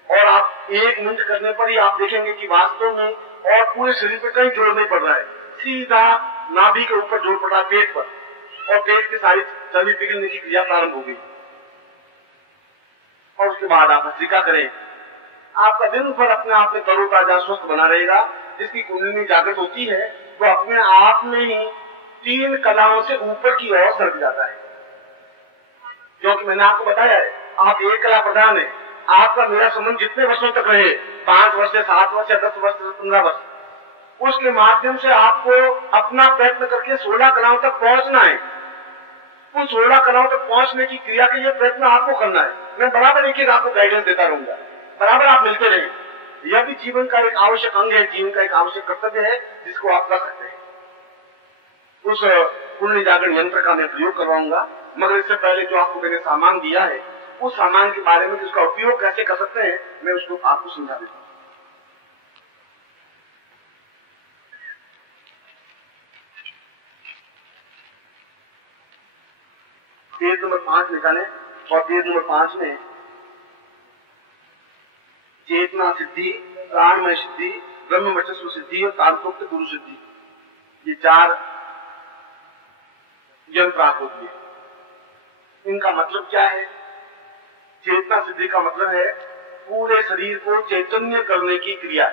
और आप 1 मिनट करने पर ही आप देखेंगे कि वास्तव में और पूरे शरीर पर कहीं जोर नहीं पड़ रहा है, सीधा नाभि के ऊपर जोर पड़ रहा है पेट पर, और पेट की सारी चर्बी पिघलने की क्रिया प्रारंभ हो गई। और उसके बाद आप भस्त्रिका करें। आपका दिन भर अपने आप में तरोताजा स्वस्थ बना रहेगा। जिसकी कुंडली जागृत होती है वो अपने आप में ही 3 कलाओं से ऊपर की ओर सरक जाता है। क्योंकि मैंने आपको बताया है आप 1 कला प्रधान है। आपका मेरा संबंध जितने वर्षों तक रहे, 5 वर्ष से 7 वर्ष या 10 वर्ष से 15 वर्ष, उसके माध्यम से आपको अपना प्रयत्न करके 16 कलाओं तक पहुंचना है। उन 16 कलाओं तक पहुंचने की क्रिया के लिए प्रयत्न आपको करना है। मैं बराबर एक आपको गाइडेंस देता रहूंगा, बराबर आप मिलते रहें। यह भी जीवन का एक आवश्यक अंग है, जीवन का एक आवश्यक कर्तव्य है जिसको आप कर सकते हैं। उस कुंडली जागरण यंत्र का मैं प्रयोग करवाऊंगा, मगर इससे पहले जो आपको मैंने सामान दिया है उस सामान के बारे में उसका उपयोग कैसे कर सकते हैं मैं उसको आपको समझा देता हूं। पेज नंबर 5 निकालें और पेज नंबर 5 में चेतना सिद्धि, प्राणमय सिद्धि, ब्रह्म वर्चस्व सिद्धि और तांत्रोक्त गुरु सिद्धि, ये 4 ज्ञान प्राप्त होती है। इनका मतलब क्या है? चेतना सिद्धि का मतलब है पूरे शरीर को चैतन्य करने की क्रिया,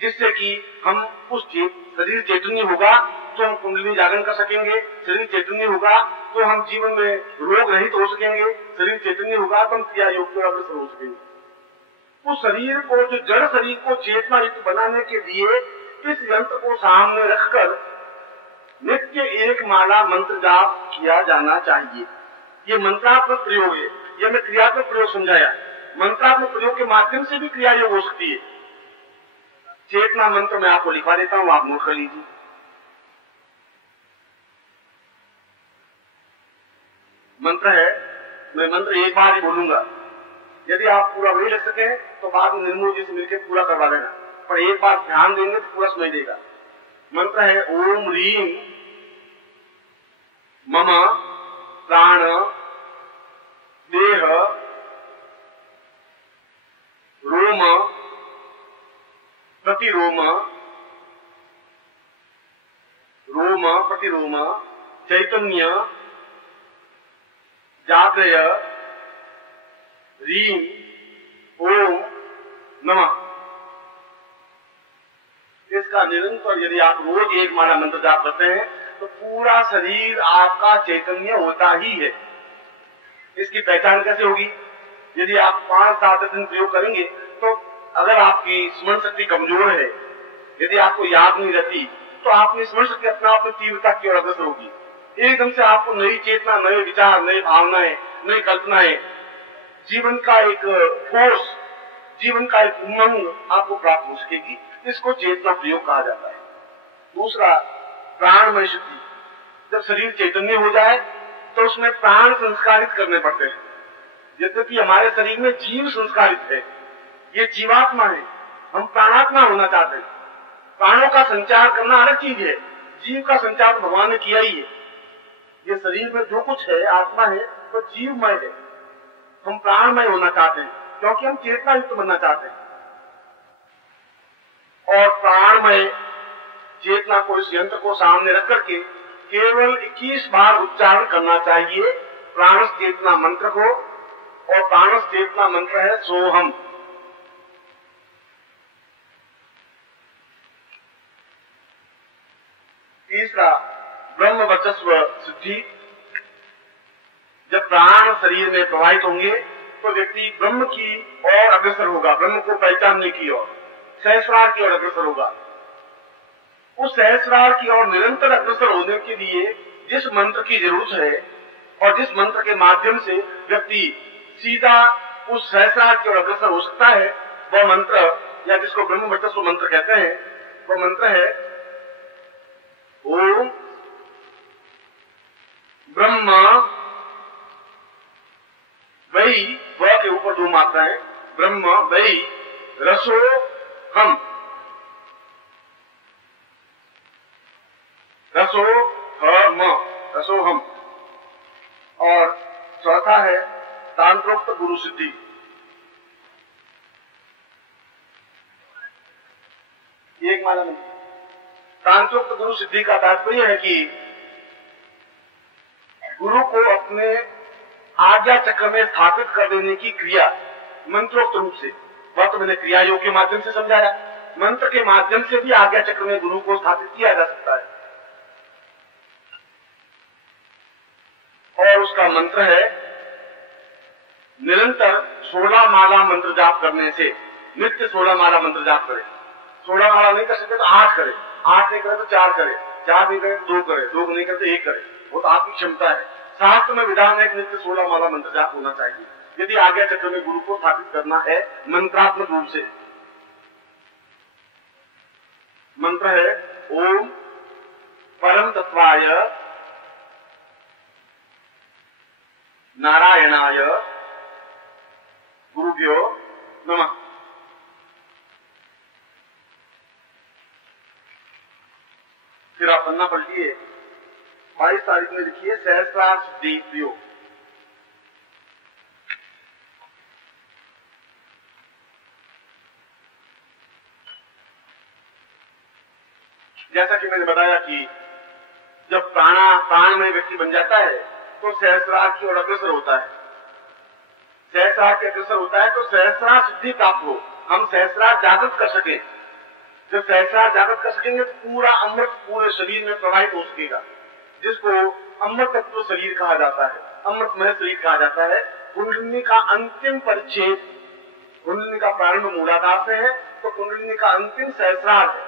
जिससे कि हम उस शरीर चैतन्य होगा तो हम कुंडली जागरण कर सकेंगे, शरीर चैतन्य होगा तो हम जीवन में रोग रहित हो सकेंगे, शरीर चैतन्य होगा तो हम क्रिया योग को अग्रसर हो सकेंगे। उस शरीर को, जो जड़ शरीर को चेतना युक्त बनाने के लिए इस यंत्र को सामने रखकर नित्य एक माला मंत्र जाप किया जाना चाहिए। ये मंत्रात्मक प्रयोग है, यह मैं क्रियात्मक प्रयोग समझाया। मंत्रात्मक प्रयोग के माध्यम से भी क्रिया योग हो सकती है। चेतना मंत्र मैं आपको लिखवा देता हूं, आप नोट कर लीजिए। मंत्र है, मैं मंत्र एक बार ही बोलूंगा, यदि आप पूरा नहीं लिख सके तो बाद में निर्मोल जी से मिलकर पूरा करवा देना, पर एक बार ध्यान देंगे तो पूरा सुनाई देगा। मंत्र है ओम ह्रीम मम प्राण देह रोम प्रतिरोम रोम प्रतिरोम चैतन्य जागृय ह्रीम ओम नमः। इसका निरंतर यदि आप रोज एक माला मंत्र जाप करते हैं तो पूरा शरीर आपका चैतन्य होता ही है। इसकी पहचान कैसे होगी? यदि आप 5-7 दिन प्रयोग करेंगे तो अगर आपकी स्मरण शक्ति कमजोर है, यदि आपको याद नहीं रहती, तो आपकी स्मरण शक्ति अपने आप में तीव्रता की ओर अग्रसर होगी। एकदम से आपको नई चेतना, नए विचार, नई भावनाएं, नई कल्पनाएं, जीवन का एक फोर्स, जीवन का एक उमंग आपको प्राप्त हो सकेगी। इसको चेतना प्रयोग कहा जाता है। दूसरा, प्राणमय शुद्धि। जब शरीर चैतन्य हो जाए तो उसमें प्राण संस्कारित करने पड़ते हैं। यद्यपि हमारे शरीर में जीव संस्कारित है, ये जीवात्मा है, हम प्राणात्मा होना चाहते हैं। प्राणों का संचार करना अलग चीज है, जीव का संचार तो भगवान ने किया ही है। ये शरीर में जो कुछ है, आत्मा है, वो जीवमय है। हम प्राणमय होना चाहते हैं क्योंकि हम चेतना युक्त बनना चाहते हैं। और प्राणमय चेतना को, इस यंत्र को सामने रख करके केवल 21 बार उच्चारण करना चाहिए प्राणस चेतना मंत्र को। और प्राणस चेतना मंत्र है सोहम। तीसरा, ब्रह्म वर्चस्व सिद्धि। जब प्राण शरीर में प्रवाहित होंगे तो व्यक्ति ब्रह्म की ओर अग्रसर होगा, ब्रह्म को पहचानने की ओर, सहस्रार की ओर अग्रसर होगा। उस सहस्रार की ओर निरंतर अग्रसर होने के लिए जिस मंत्र की जरूरत है और जिस मंत्र के माध्यम से व्यक्ति सीधा उस सहस्रार की ओर अग्रसर हो सकता है, वह मंत्र, या जिसको ब्रह्म वर्चस्व मंत्र कहते हैं, वह मंत्र है ओम ब्रह्म वही, व के ऊपर 2 मात्राएं, ब्रह्म वही रसो हम, रसो हम, रसो हम। और चौथा है तांत्रोक्त गुरु सिद्धि। एक माला में तांत्रोक्त गुरु सिद्धि का तात्पर्य है कि गुरु को अपने आज्ञा चक्र में स्थापित कर देने की क्रिया मंत्रोक्त रूप से, वह तो मैंने क्रिया योग के माध्यम से समझाया, मंत्र के माध्यम से भी आज्ञा चक्र में गुरु को स्थापित किया जा सकता है। और उसका मंत्र है निरंतर 16 माला मंत्र जाप करने से, नित्य 16 माला मंत्र जाप करे। 16 माला नहीं कर सकते तो 8 करे, 8 नहीं करे तो 4 करे, 4 नहीं करे तो 2 करे, 2 नहीं करे तो 1 करे, वो तो आपकी क्षमता है। शास्त्र में विधान है नित्य 16 माला मंत्र जाप होना चाहिए यदि आज्ञा चक्र में गुरु को स्थापित करना है मंत्रात्मक रूप से। मंत्र है ओम परम तत्वाय नारायणाय गुरुभ्यो नमः। फिर आप पन्ना पलटिए, 22 तारीख में लिखिए सहस्रार सिद्धि प्रयोग। जैसा कि मैंने बताया कि जब प्राण में व्यक्ति बन जाता है तो सहस्रार की ओर अग्रसर होता है। सहस्रार के अग्रसर होता है तो सहस्रार सिद्धि प्राप्त हो, हम सहस्रार जागृत कर सके। जब सहस्रार जागृत कर सकेंगे तो पूरा अमृत पूरे शरीर में प्रवाहित हो सकेगा, जिसको अमृत तत्व शरीर कहा जाता है, अमृतमय शरीर कहा जाता है। कुंडलिनी का अंतिम परिच्छेद, कुंडलिनी का प्रारंभ मूलाधार से है तो कुंडलिनी का अंतिम सहस्रार है।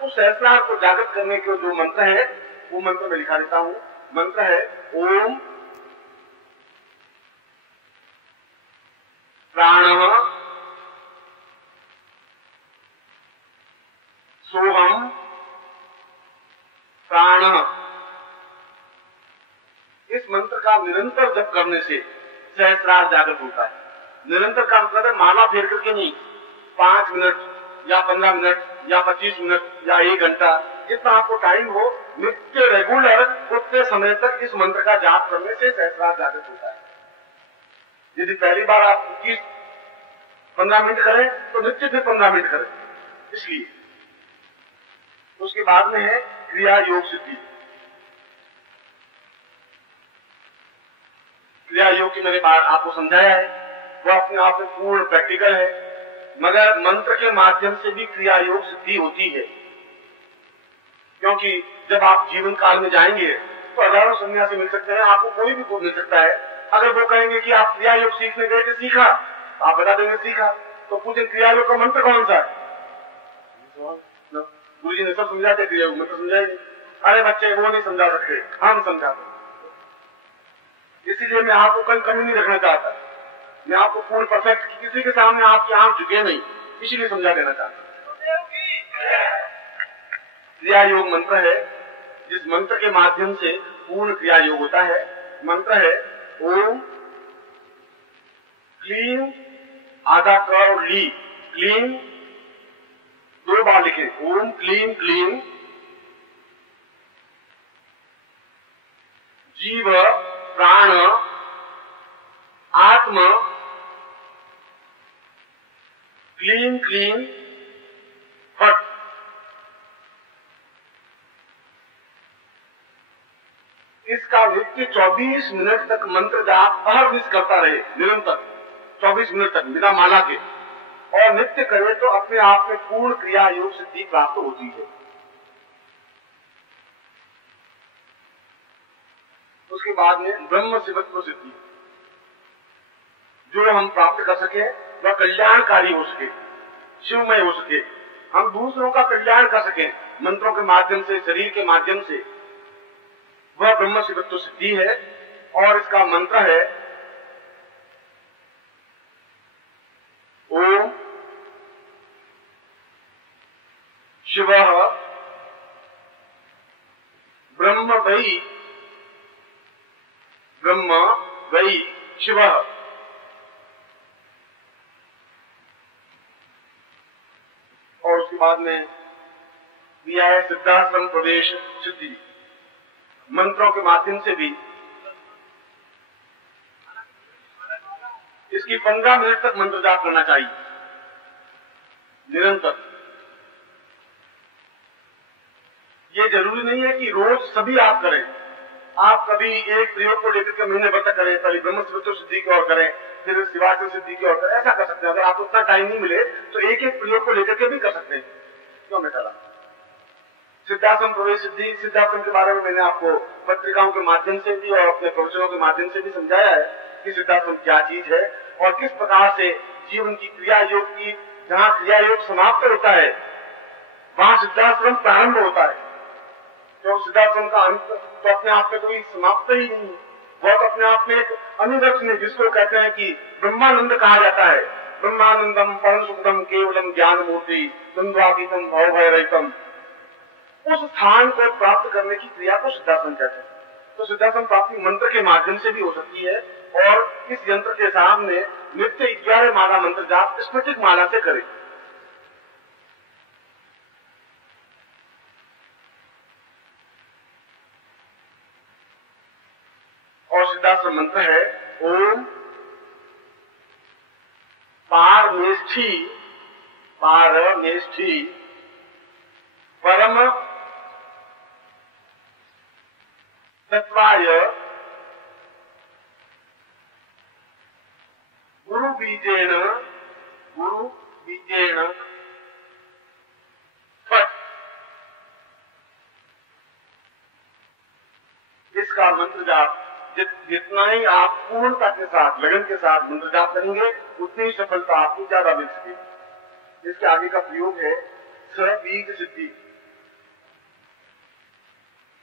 तो सहस्रार को जागृत करने के जो मंत्र है वो मंत्र में लिखा देता हूं। मंत्र है ओम प्राणः सोहम प्राणः। इस मंत्र का निरंतर जप करने से सहस्रार जागृत होता है। निरंतर का मतलब है माला फेर करके नहीं, 5 मिनट या 15 मिनट या 25 मिनट या 1 घंटा, जितना आपको टाइम हो, नित्य रेगुलर उतने समय तक इस मंत्र का जाप करने से सहस्रार जागृत होता है। यदि पहली बार आप 15 मिनट करें तो नित्य फिर 15 मिनट करें। इसलिए उसके बाद में है क्रिया योग सिद्धि। क्रिया योग की मैंने बात आपको समझाया है, वो अपने आप में पूर्ण प्रैक्टिकल है, मगर मंत्र के माध्यम से भी क्रिया योग सिद्धि होती है। क्योंकि जब आप जीवन काल में जाएंगे तो हजारों सन्यासी मिल सकते हैं, आपको कोई भी मिल सकता है। अगर वो कहेंगे कि आप क्रिया योग सीखने गए थे, सीखा, आप बता देंगे सीखा, तो पूछे क्रिया योग का मंत्र कौन सा है? गुरु जी ने सब समझा दिया, क्रिया योग मंत्र समझाएंगे। अरे बच्चे वो नहीं समझा सकते, हम समझाते। इसीलिए मैं आपको कहीं कमी नहीं रखना चाहता, मैं आपको पूर्ण परफेक्ट, किसी के सामने आपकी आंख झुके नहीं, इसीलिए समझा देना चाहता। क्रिया योग मंत्र है जिस मंत्र के माध्यम से पूर्ण क्रिया योग होता है। मंत्र है ओम क्लीम, आधा क और ली, क्लीम 2 बार लिखे, ओम क्लीम क्लीम जीव प्राण आत्मा क्लीम क्लीम फट। इसका नित्य 24 मिनट तक मंत्र जाप हर दिन करता रहे, निरंतर 24 मिनट तक बिना माला के, और नित्य करे तो अपने आप में पूर्ण क्रिया योग सिद्धि प्राप्त होती है। उसके बाद में ब्रह्म शिवत्व सिद्धि, जो हम प्राप्त कर सके वह कल्याणकारी हो सके, शिवमय हो सके, हम दूसरों का कल्याण कर सके मंत्रों के माध्यम से, शरीर के माध्यम से, वह ब्रह्म शिवत्व सिद्धि है। और इसका मंत्र है ओम शिवः ब्रह्म वै, ब्रह्म वै शिवः। और उसके बाद में दिया है सिद्धाश्रम प्रवेश सिद्धि। मंत्रों के माध्यम से भी इसकी 15 मिनट तक मंत्र जाप करना चाहिए निरंतर। ये जरूरी नहीं है कि रोज सभी आप करें, आप कभी एक प्रयोग को लेकर के महीने भर तक करें, पहले ब्रह्म शिवत्व सिद्धि की ओर करें, फिर शिवाश्रम सिद्धि की ओर करें, ऐसा कर सकते हैं। अगर आपको उतना टाइम नहीं मिले तो एक एक प्रयोग को लेकर के भी कर सकते हैं। क्यों मैं करा सिद्धाश्रम प्रवेश सिद्धि, सिद्धाश्रम के बारे में मैंने आपको पत्रिकाओं के माध्यम से भी और अपने प्रवचनों के माध्यम से भी समझाया है कि सिद्धाश्रम क्या चीज है और किस प्रकार से जीवन की क्रिया योग की, जहाँ क्रिया योग समाप्त होता है वहां सिद्धाश्रम प्रारंभ होता है। तो सिद्धाश्रम का अंत तो अपने आप में कोई समाप्त ही नहीं है, वह तो अपने आप में एक अनुदर्शन, जिसको कहते हैं कि ब्रह्मानंद कहा जाता है। ब्रह्मानंदम परम सुखदम केवलम ज्ञान मूर्ति द्वंद्वातीतम भव भय रहितम, उस स्थान को प्राप्त करने की क्रिया को सिद्धाश्रम कहते हैं। तो सिद्धाश्रम प्राप्ति मंत्र के माध्यम से भी हो सकती है, और इस यंत्र के सामने नित्य 11 माला मंत्र जाप स्फटिक माला से करें। और सिद्धाश्रम मंत्र है ओम पारमेष्ठी, पारमेष्ठी परम सत्वाय गुरु बीजेन फट। इसका मंत्र जाप जितना ही आप पूर्णता के साथ, लगन के साथ मंत्र जाप करेंगे, उतनी ही सफलता आपको ज्यादा मिल सकेगी। इसके आगे का प्रयोग है सबीज सिद्धि।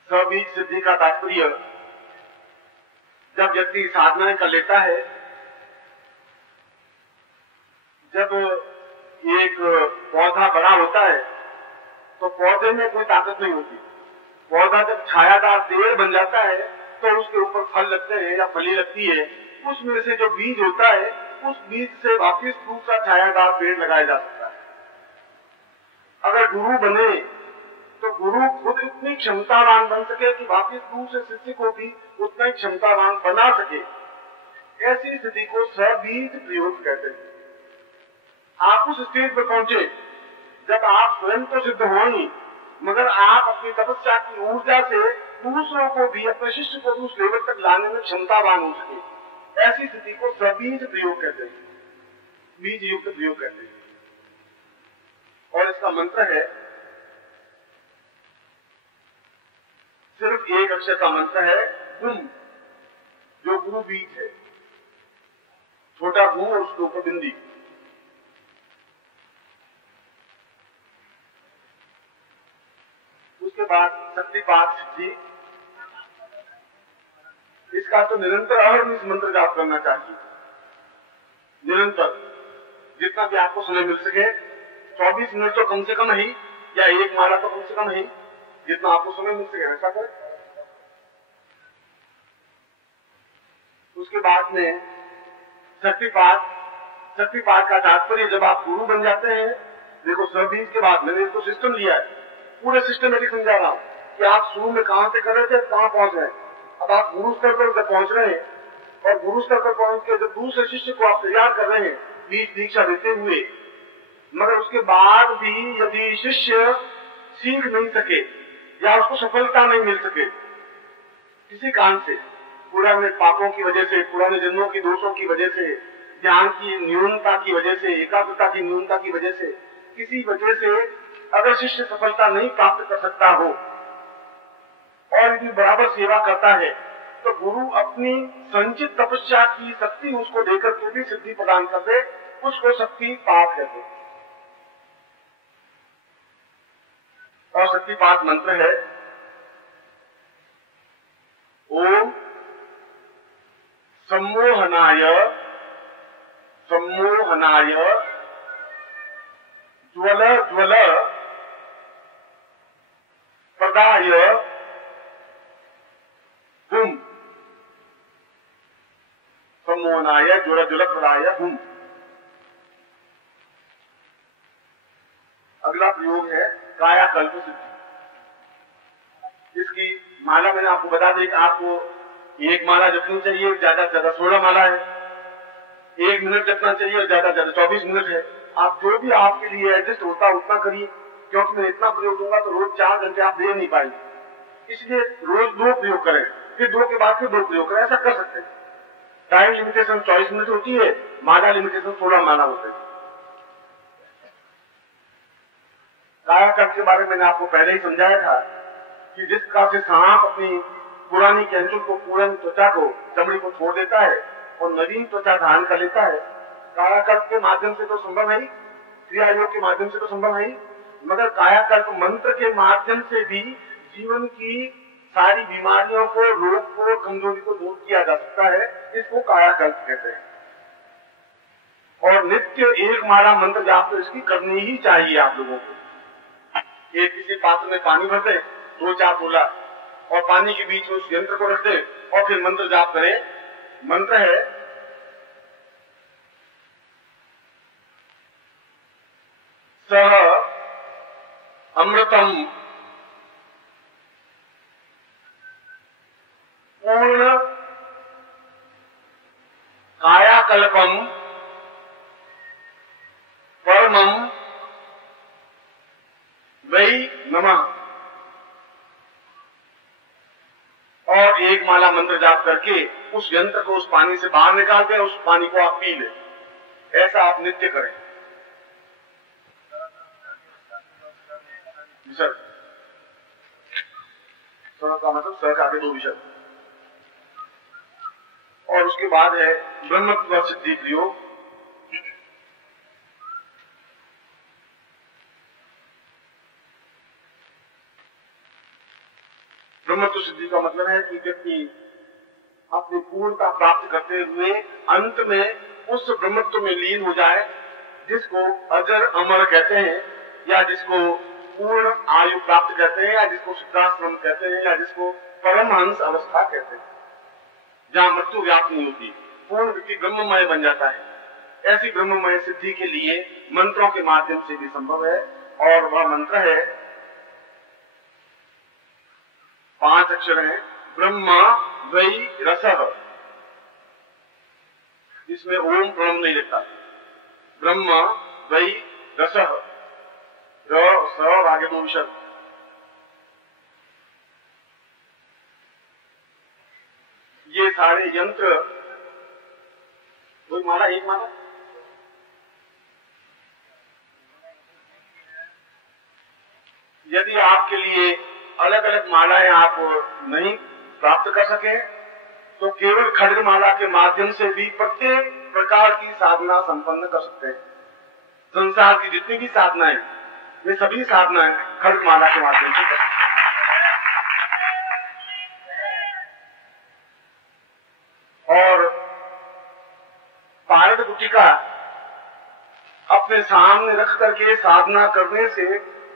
सबीज सिद्धि का तात्पर्य, जब व्यक्ति साधनाएं कर लेता है, जब एक पौधा बड़ा होता है तो पौधे में कोई ताकत नहीं होती। पौधा जब छायादार पेड़ बन जाता है तो उसके ऊपर फल लगते हैं या फली लगती है। उसमें से जो बीज होता है, उस बीज से वापिस दूसरा छायादार पेड़ लगाया जा सकता है। अगर गुरु बने तो गुरु खुद इतनी क्षमतावान बन सके कि वापिस दूसरे शिष्य को भी उतना ही क्षमतावान बना सके। ऐसी स्थिति को सबीज प्रयोग कहते हैं। आप उस स्टेज पर पहुंचे जब आप स्वयं तो सिद्ध होंगे, मगर आप अपनी तपस्या की ऊर्जा से दूसरों को भी, अपने शिष्य को भी उस लेवल तक लाने में क्षमतावान हो सके। ऐसी स्थिति को सबीज प्रयोग कहते हैं, बीज युक्त प्रयोग कहते हैं। और इसका मंत्र है, सिर्फ एक अक्षर का मंत्र है, गुम, जो गुरु बीज है। छोटा गु और उसके ऊपर बिंदी। उसके बाद शक्तिपात सिद्धि। इसका तो निरंतर अहर्निश मंत्र जाप करना चाहिए। निरंतर जितना भी आपको समय मिल सके, 24 मिनट तो कम से कम ही, या एक माला तो कम से कम ही, जितना आपको समय मिल सके वैसा करें। उसके बाद में शक्तिपात। शक्तिपात का तात्पर्य, जब आप गुरु बन जाते हैं, देखो सबीज के बाद मैंने इसको सिस्टम लिया है, पूरे सिस्टमेटिक समझा रहा हूं कि आप शुरू में कहां से कर रहे थे, कहां पहुंच रहे हैं। अब आप गुरु स्तर पर पहुंच रहे हैं, और गुरु स्तर पर पहुंच के जब दूसरे शिष्य को आप तैयार कर रहे हैं बीज दीक्षा देते हुए, मगर उसके बाद भी यदि शिष्य सीख नहीं सके या उसको सफलता नहीं मिल सके किसी कारण से, पुराने पापों की वजह से, पुराने जन्मों की दोषों की वजह से, ध्यान की न्यूनता की वजह से, एकाग्रता की न्यूनता की वजह से, किसी वजह से अगर शिष्य सफलता नहीं प्राप्त कर सकता हो और यदि बराबर सेवा करता है, तो गुरु अपनी संचित तपस्या की शक्ति उसको देकर के भी सिद्धि प्रदान कर दे, उसको शक्तिपात कहते हैं। और शक्तिपात मंत्र है, ओम सम्मोहनाय ज्वल ज्वल प्रदाय हुम। सम्मोहनाय ज्वल ज्वल प्रदाय हुम। अगला प्रयोग है कायाकल्प सिद्धि। इसकी माला मैंने आपको बता दी कि आपको एक माला जपनी चाहिए, ज्यादा से ज्यादा 16 माला है। 1 मिनट जपना चाहिए और ज्यादा से ज्यादा 24 मिनट है। आप जो भी आपके लिए एडजस्ट होता उतना करिए, क्योंकि मैं इतना प्रयोग दूंगा तो रोज 4 घंटे आप दे नहीं पाएंगे। इसलिए रोज 2 प्रयोग करें, फिर 2 के बाद फिर 2 प्रयोग करें, ऐसा कर सकते हैं। टाइम लिमिटेशन 24 मिनट होती है, माला लिमिटेशन 16 माला होते हैं। कायाकल्प के बारे में मैंने आपको पहले ही समझाया था कि जिस प्रकार से सांप अपनी पुरानी कैंसर को, पुरानी त्वचा को, चमड़ी को छोड़ देता है और नवीन त्वचा धारण कर लेता है, कायाकल्प के माध्यम से तो संभव है, क्रिया योग के माध्यम से तो संभव है, मगर कायाकल्प मंत्र के माध्यम से भी जीवन की सारी बीमारियों को, रोग को, कमजोरी को दूर किया जा सकता है। इसको कायाकल्प कहते हैं। और नित्य 1 माला मंत्र जाप तो इसकी करनी ही चाहिए आप लोगों को। एक किसी पात्र में पानी भर दे, 2-4 तोला, और पानी के बीच में उस यंत्र को रख दे और फिर मंत्र जाप करें। मंत्र है, सह अमृतम पूर्ण कायाकल्पम परमम वै नमः। और जाप करके उस यंत्र को उस पानी से बाहर निकाल दें, उस पानी को आप पी लें। ऐसा आप नित्य करें। सर का मतलब सर का आगे 2 विषय, और उसके बाद है ब्रह्मत्व सिद्धि प्रयोग। ब्रह्मत्व सिद्धि का मतलब है कि व्यक्ति अपनी पूर्णता प्राप्त करते हुए अंत में उस ब्रह्मत्व में लीन हो जाए, जिसको अजर अमर कहते हैं, या जिसको पूर्ण आयु प्राप्त कहते हैं, या जिसको सिद्धाश्रम कहते हैं, या जिसको परमहंस अवस्था कहते हैं, जहां मृत्यु व्याप्त नहीं होती, पूर्ण व्यक्ति ब्रह्ममय बन जाता है। ऐसी ब्रह्ममय सिद्धि के लिए मंत्रों के माध्यम से भी संभव है, और वह मंत्र है 5 अक्षर हैं, ब्रह्मा वै रसः। इसमें ओम प्रणव नहीं लिखा, ब्रह्मा वै रसः, र स और आगे 2 विषय। ये सारे यंत्र, कोई माला, एक माला, यदि आपके लिए अलग अलग मालाएं आप नहीं प्राप्त कर सके तो केवल खड्गमाला के माध्यम से भी प्रत्येक प्रकार की साधना संपन्न कर सकते हैं। संसार की जितनी भी साधनाएं, वे सभी साधनाएं खड्गमाला के माध्यम से कर सकते हैं। और पारद गुटिका अपने सामने रख करके साधना करने से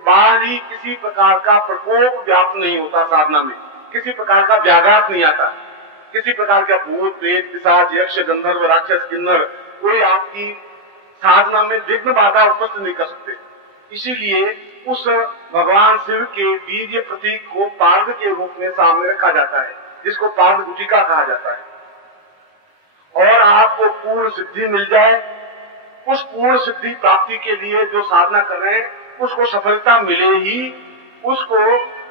बाहरी किसी प्रकार का प्रकोप व्याप्त नहीं होता, साधना में किसी प्रकार का व्याघात नहीं आता, किसी प्रकार का भूत प्रेत पिशाच यक्ष गंधर्व राक्षस किन्नर कोई आपकी साधना में विघ्न बाधा उपस्थित नहीं कर सकते। इसीलिए उस भगवान शिव के वीर्य प्रतीक को पार्द के रूप में सामने रखा जाता है, जिसको पार्द गुटिका कहा जाता है। और आपको पूर्ण सिद्धि मिल जाए, उस पूर्ण सिद्धि प्राप्ति के लिए जो साधना कर रहे हैं उसको सफलता मिले ही, उसको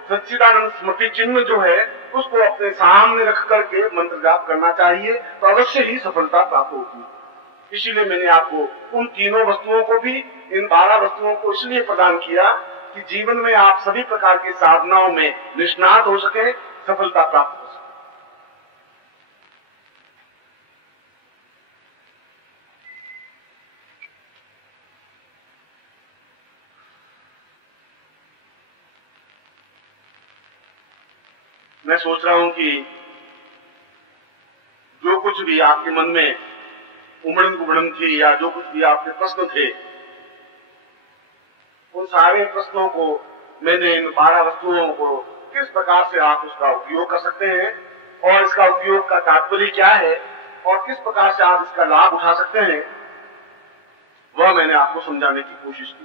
सच्चिदानंद स्मृति चिन्ह जो है उसको अपने सामने रख करके मंत्र जाप करना चाहिए, तो अवश्य ही सफलता प्राप्त होती है। इसीलिए मैंने आपको उन तीनों वस्तुओं को भी, इन 12 वस्तुओं को इसलिए प्रदान किया कि जीवन में आप सभी प्रकार की साधनाओं में निष्णात हो सके, सफलता प्राप्त हो सके। मैं सोच रहा हूं कि जो कुछ भी आपके मन में उमड़न गुमड़न थी, या जो कुछ भी आपके प्रश्न थे, उन सारे प्रश्नों को मैंने इन 12 वस्तुओं को किस प्रकार से आप उसका उपयोग कर सकते हैं, और इसका उपयोग का तात्पर्य क्या है, और किस प्रकार से आप इसका लाभ उठा सकते हैं, वह मैंने आपको समझाने की कोशिश की।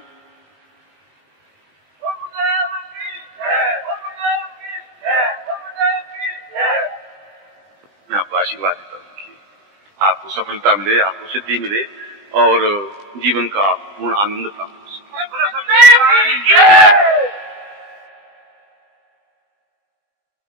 मैं आपको आशीर्वाद देता हूं कि आपको सफलता मिले, आपको सिद्धि मिले, और जीवन का पूर्ण आनंद प्राप्त हो सके।